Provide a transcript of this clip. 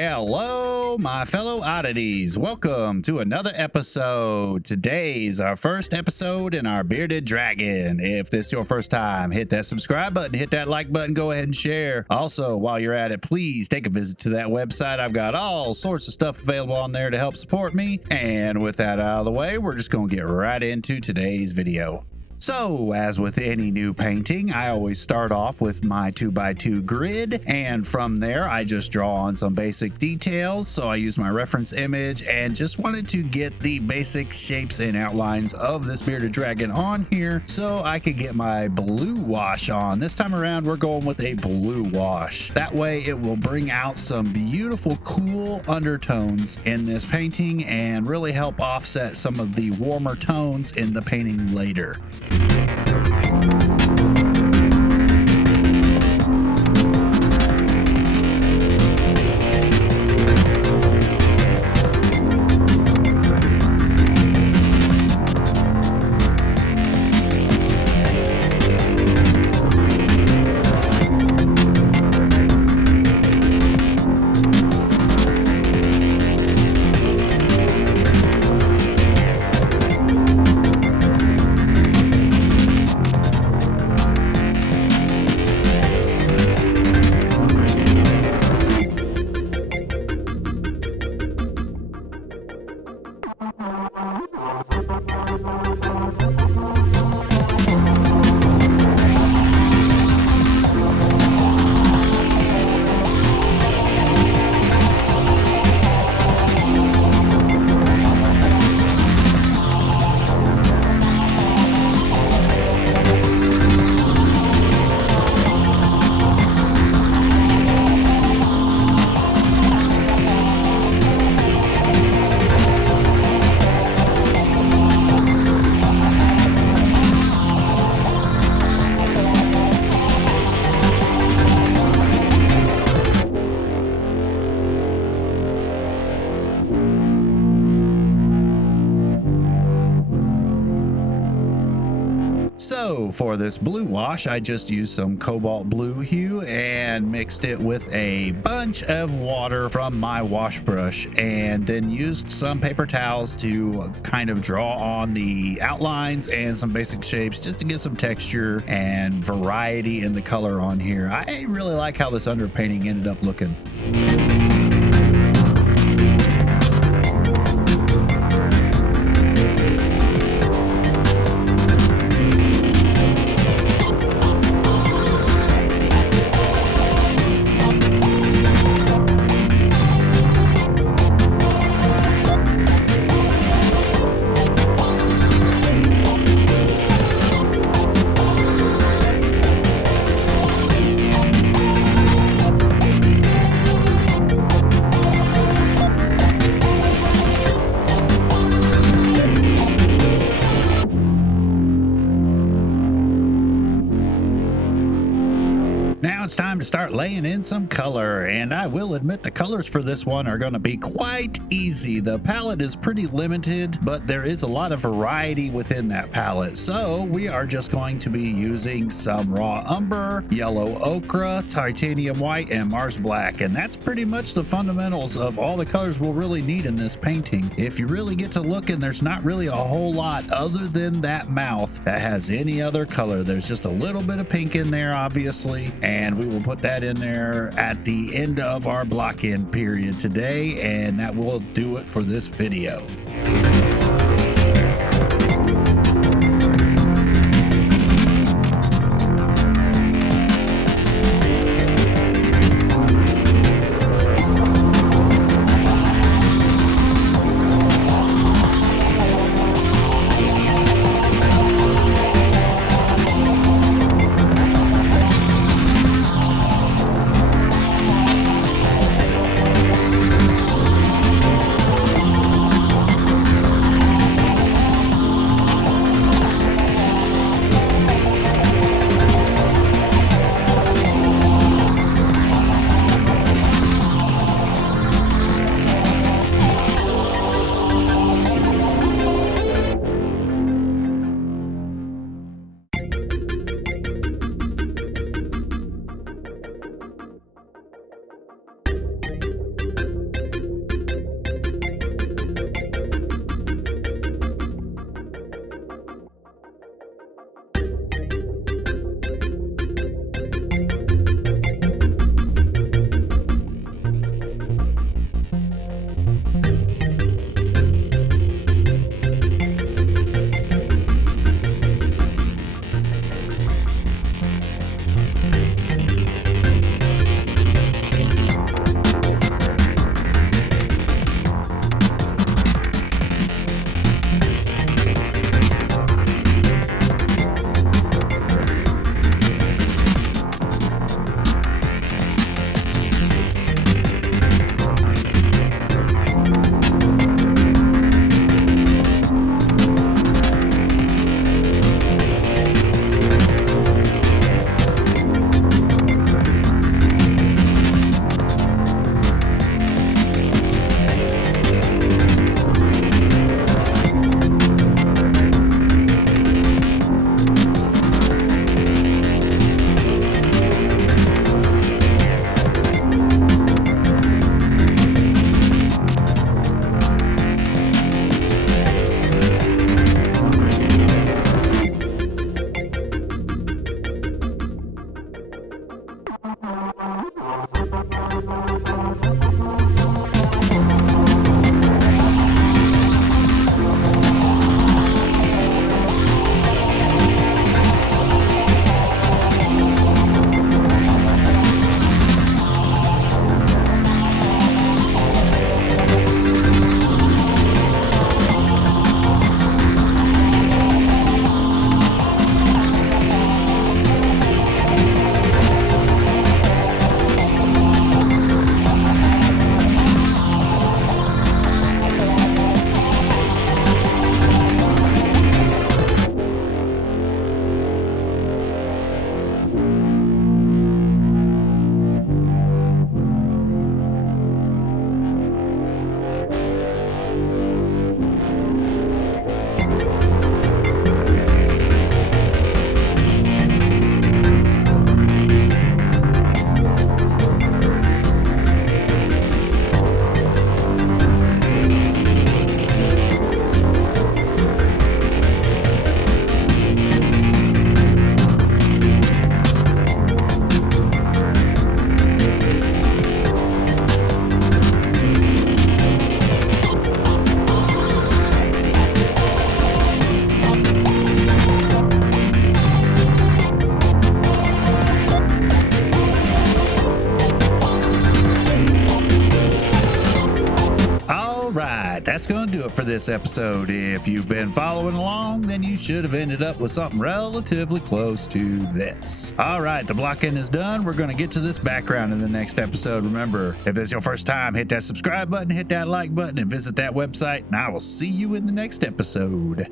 Hello, my fellow oddities. Welcome to another episode. Today's our first episode in our Bearded Dragon. If this is your first time, hit that subscribe button, hit that like button, go ahead and share. Also, while you're at it, please take a visit to that website. I've got all sorts of stuff available on there to help support me. And with that out of the way, we're just going to get right into today's video. So, as with any new painting, I always start off with my 2x2 grid, and from there I just draw on some basic details. So I use my reference image and just wanted to get the basic shapes and outlines of this bearded dragon on here so I could get my blue wash on. This time around we're going with a blue wash. That way it will bring out some beautiful cool undertones in this painting and really help offset some of the warmer tones in the painting later. So for this blue wash, I just used some cobalt blue hue and mixed it with a bunch of water from my wash brush, and then used some paper towels to kind of draw on the outlines and some basic shapes just to get some texture and variety in the color on here. I really like how this underpainting ended up looking. Now it's time to start laying in some color, and I will admit the colors for this one are going to be quite easy. The palette is pretty limited, but there is a lot of variety within that palette. So we are just going to be using some raw umber, yellow ochre, titanium white, and Mars black, and that's pretty much the fundamentals of all the colors we'll really need in this painting. If you really get to looking, there's not really a whole lot other than that mouth that has any other color. There's just a little bit of pink in there, obviously, and we will put that in there at the end of our block-in period today, and that will do it for this video. right, that's going to do it for this episode. If you've been following along, then you should have ended up with something relatively close to this. All right, the blocking is done. We're going to get to this background in the next episode. Remember, if this is your first time, hit that subscribe button, hit that like button, and visit that website, and I will see you in the next episode.